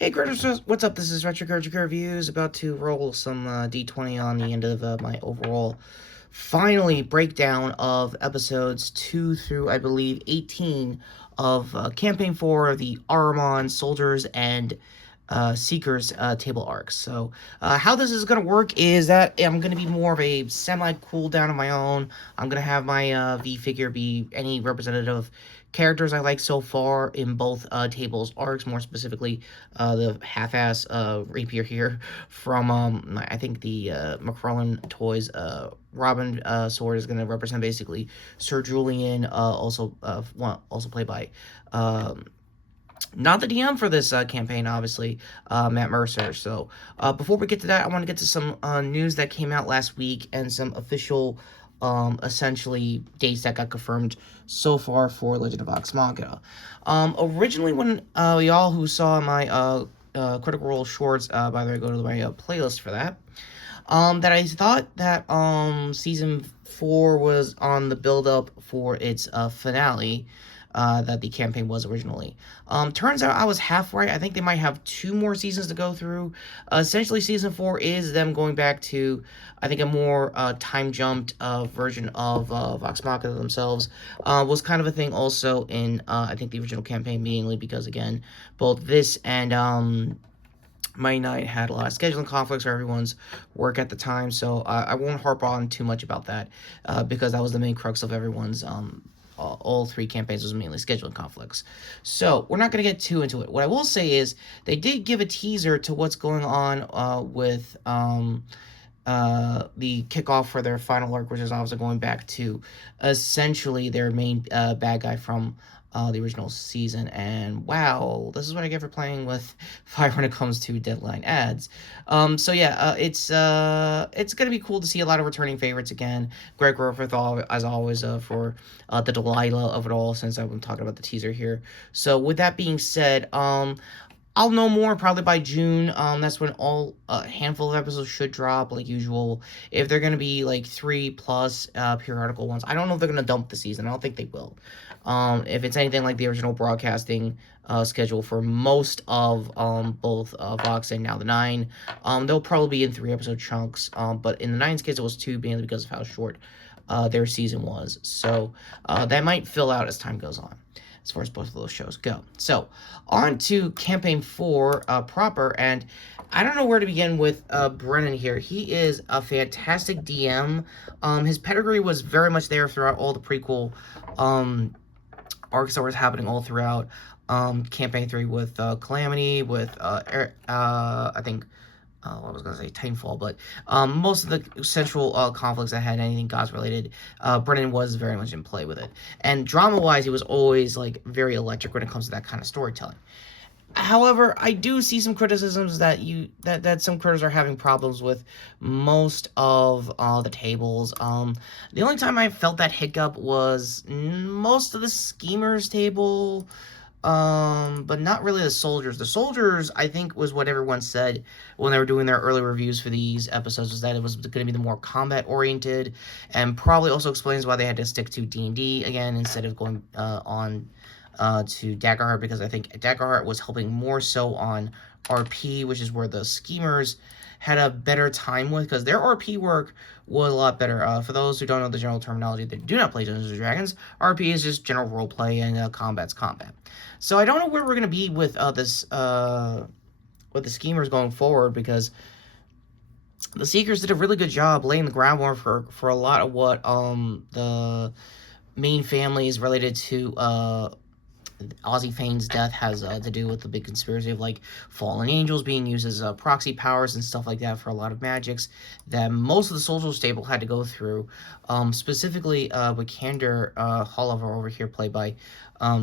Hey, Critters, what's up? This is Retrokid Reviews, about to roll some D20 on the end of my overall finally breakdown of episodes 2 through, I believe, 18 of Campaign 4 of the Ahriman Soldiers and Seekers table arcs. So, how this is going to work is that I'm going to be more of a semi-cooldown of my own. I'm going to have my V-figure be any representative characters I like so far in both tables arcs, more specifically the half-ass rapier here from I think the McFarlane Toys Robin sword is going to represent basically Sir Julian, also played by not the DM for this campaign, obviously, Matt Mercer. So before we get to that, I want to get to some news that came out last week and some official, essentially, dates that got confirmed so far for Legend of Vox Machina. Originally, when y'all who saw my Critical Role shorts, by the way, go to my playlist for that. That I thought that season 4 was on the build up for its finale. That the campaign was originally. Turns out I was half right. I think they might have 2 more seasons to go through. Essentially, season 4 is them going back to, I think, a more time jumped version of Vox Machina themselves. Was kind of a thing also in, I think, the original campaign, mainly because, again, both this and Mighty Knight had a lot of scheduling conflicts for everyone's work at the time, so I won't harp on too much about that because that was the main crux of everyone's all 3 campaigns was mainly scheduling conflicts. So we're not going to get too into it. What I will say is they did give a teaser to what's going on with the kickoff for their final arc, which is obviously going back to essentially their main bad guy from the original season. And wow, this is what I get for playing with fire when it comes to deadline ads. So yeah, it's gonna be cool to see a lot of returning favorites again. Greg Griffith, as always, for the Delilah of it all, since I've been talking about the teaser here. So with that being said, I'll know more probably by June. That's when all a handful of episodes should drop, like usual. If they're gonna be like 3 plus periodical ones, I don't know if they're gonna dump the season. I don't think they will. If it's anything like the original broadcasting schedule for most of both Vox and now the 9, they'll probably be in 3-episode chunks. But in the 9's case, it was 2, mainly because of how short their season was. So that might fill out as time goes on, as far as both of those shows go. So, on to Campaign 4 proper, and I don't know where to begin with Brennan here. He is a fantastic DM. His pedigree was very much there throughout all the prequel arcs that was happening all throughout Campaign 3 with Calamity, with, I think, I was going to say Titanfall, but most of the central conflicts that had anything gods related, Brennan was very much in play with it. And drama-wise, he was always, like, very electric when it comes to that kind of storytelling. However, I do see some criticisms that some critters are having problems with most of the tables. The only time I felt that hiccup was most of the schemers table, but not really the soldiers. The soldiers, I think, was what everyone said when they were doing their early reviews for these episodes, was that it was going to be the more combat oriented, and probably also explains why they had to stick to D&D again instead of going on to Daggerheart, because I think Daggerheart was helping more so on RP, which is where the schemers had a better time with, because their RP work was a lot better. For those who don't know the general terminology that do not play Dungeons & Dragons, RP is just general roleplay, and combat's combat. So I don't know where we're going to be with with the schemers going forward, because the Seekers did a really good job laying the groundwork for a lot of what the main families related to Ozzy Fane's death has to do with the big conspiracy of, like, fallen angels being used as proxy powers and stuff like that for a lot of magics that most of the social stable had to go through. Specifically, Vikander Holliver over here, played by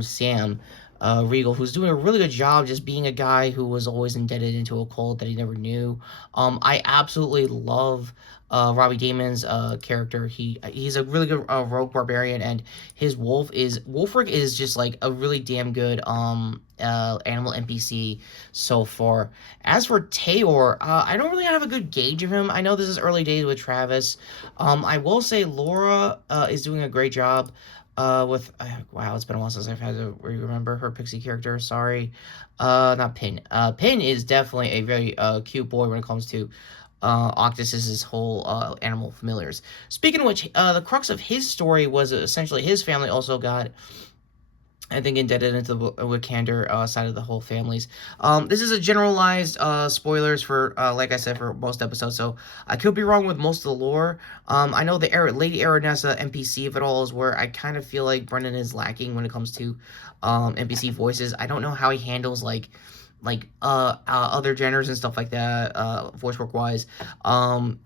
Sam Regal, who's doing a really good job just being a guy who was always indebted into a cult that he never knew. I absolutely love Robbie Damon's character. He's a really good rogue barbarian, and his Wolfric is just like a really damn good animal NPC so far. As for Tayor, I don't really have a good gauge of him. I know this is early days with Travis. I will say Laura is doing a great job Wow, it's been a while since I've had to remember her pixie character. Sorry, not Pin. Pin is definitely a very cute boy when it comes to Octus's whole animal familiars. Speaking of which, the crux of his story was essentially his family also got, I think, indebted into the Wikander side of the whole families. This is a generalized spoilers for, like I said, for most episodes, so I could be wrong with most of the lore. I know the Lady Aranessa NPC of it all is where I kind of feel like Brendan is lacking when it comes to NPC voices. I don't know how he handles other genders and stuff like that, voice work wise.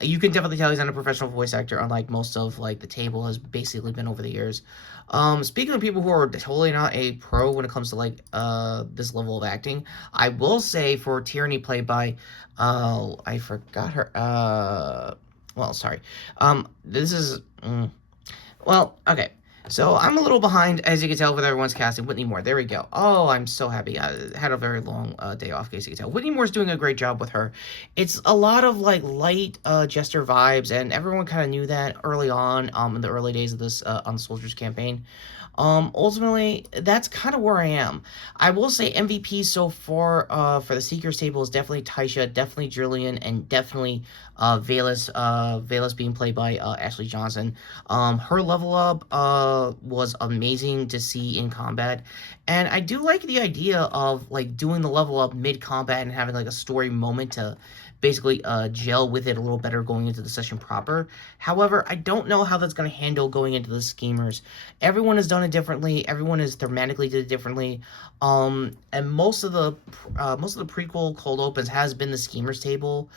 You can definitely tell he's not a professional voice actor, unlike most of like the table has basically been over the years. Speaking of people who are totally not a pro when it comes to like this level of acting, I will say for Tyranny played by I forgot her well, sorry. This is well, okay. So I'm a little behind, as you can tell, with everyone's casting. Whitney Moore, there we go. Oh, I'm so happy. I had a very long day off, as you can tell. Whitney Moore's doing a great job with her. It's a lot of like light jester vibes, and everyone kind of knew that early on, in the early days of this on the Soldiers campaign. Ultimately, that's kind of where I am. I will say MVP so far for the Seekers table is definitely Taisha, definitely Julian, and definitely Valus. Valus being played by Ashley Johnson. Her level up was amazing to see in combat, and I do like the idea of like doing the level up mid combat and having like a story moment to basically gel with it a little better going into the session proper. However, I don't know how that's going to handle going into the schemers. Everyone has done it differently. Everyone has thematically did it differently. And most of the prequel cold opens has been the schemers table.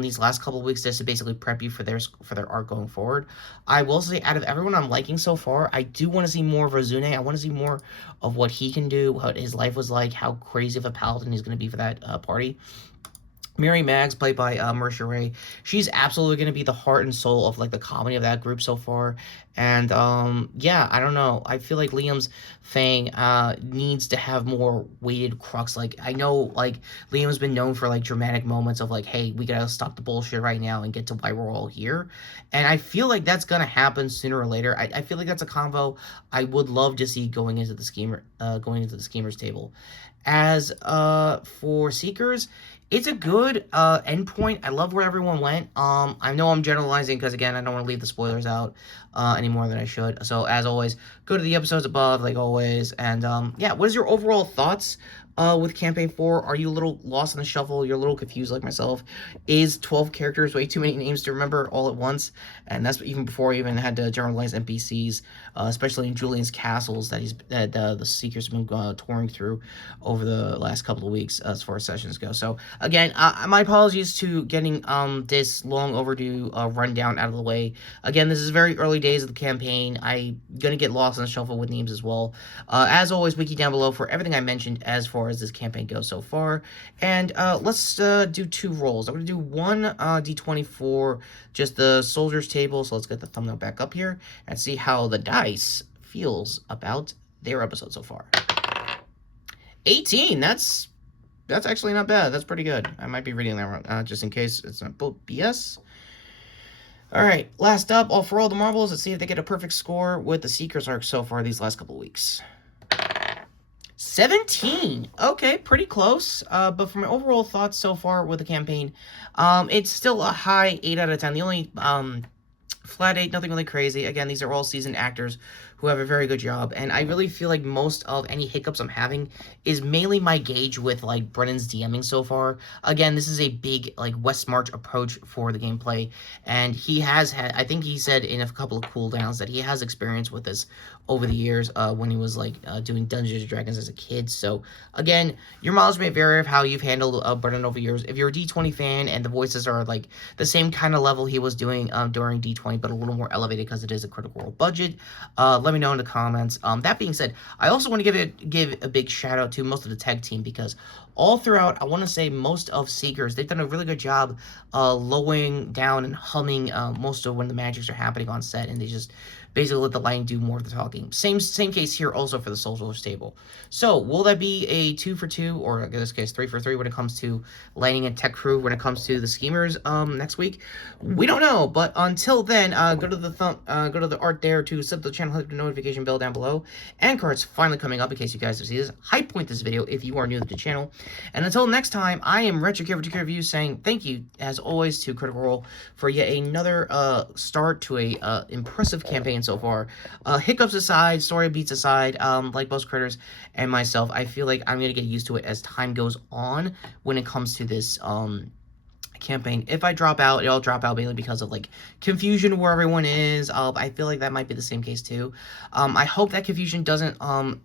These last couple of weeks just to basically prep you for their arc going forward. I will say, out of everyone I'm liking so far, I do want to see more of Razune. I want to see more of what he can do, what his life was like, how crazy of a paladin he's going to be for that party. Mary Maggs, played by Marisha Ray, she's absolutely going to be the heart and soul of like the comedy of that group so far. And yeah, I don't know. I feel like Liam's Fang needs to have more weighted crux. Like I know, like Liam's been known for like dramatic moments of like, hey, we gotta stop the bullshit right now and get to why we're all here. And I feel like that's gonna happen sooner or later. I feel like that's a convo I would love to see going into the schemers table. As for Seekers, it's a good endpoint. I love where everyone went. I know I'm generalizing because again, I don't want to leave the spoilers out any more than I should. So as always, go to the episodes above, like always. And yeah, what is your overall thoughts with campaign 4? Are you a little lost in the shuffle? You're a little confused like myself? Is 12 characters way too many names to remember all at once? And that's even before I even had to generalize NPCs, especially in Julian's castles that the Seekers have been touring through over the last couple of weeks as far as sessions go. So again, my apologies to getting this long overdue rundown out of the way. Again, this is very early days of the campaign. I'm gonna get lost in the shuffle with names as well. As always, wiki down below for everything I mentioned as far as this campaign goes so far. And let's do 2 rolls. I'm gonna do 1 d20 for just the soldiers table. So let's get the thumbnail back up here and see how the dice feels about their episode so far. 18. That's actually not bad. That's pretty good. I might be reading that wrong, just in case it's not BS. All right, last up, for all the marbles, let's see if they get a perfect score with the Seekers arc so far these last couple weeks. 17. Okay, pretty close. But for my overall thoughts so far with the campaign, it's still a high 8 out of 10. The only flat 8, nothing really crazy. Again, these are all seasoned actors who have a very good job, and I really feel like most of any hiccups I'm having is mainly my gauge with like Brennan's DMing so far. Again, this is a big like West March approach for the gameplay, and he has had, I think he said in a couple of cooldowns that he has experience with this over the years when he was like doing Dungeons & Dragons as a kid. So again, your mileage may vary of how you've handled Brennan over years. If you're a D20 fan and the voices are like the same kind of level he was doing during D20, but a little more elevated because it is a Critical Role budget, let me know in the comments. That being said, I also want to give a big shout out to most of the tag team, because all throughout, I want to say most of Seekers, they've done a really good job lowering down and humming most of when the magics are happening on set, and they just basically let the lighting do more of the talking. Same case here also for the social stable. So will that be a 2 for 2, or in this case 3 for 3 when it comes to lighting and tech crew when it comes to the schemers next week? We don't know, but until then, go to the art there to sub the channel, hit the notification bell down below. Anchor's finally coming up in case you guys have seen this. High point this video if you are new to the channel. And until next time, I am Retrokid Review saying thank you as always to Critical Role for yet another start to a impressive campaign so far. Hiccups aside, story beats aside, like most critters and myself, I feel like I'm gonna get used to it as time goes on when it comes to this campaign. If I drop out, it'll drop out mainly because of like confusion where everyone is. I feel like that might be the same case too. I hope that confusion doesn't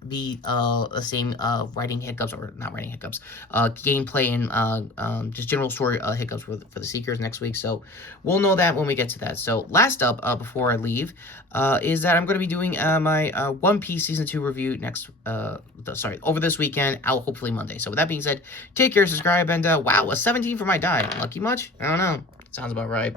be the same writing hiccups, or not writing hiccups, gameplay and just general story hiccups for the Seekers next week. So we'll know that when we get to that. So last up, before I leave, is that I'm going to be doing my One Piece Season 2 review over this weekend, out hopefully Monday. So with that being said, take care, subscribe, and wow, a 17 for my die. Lucky much? I don't know. Sounds about right.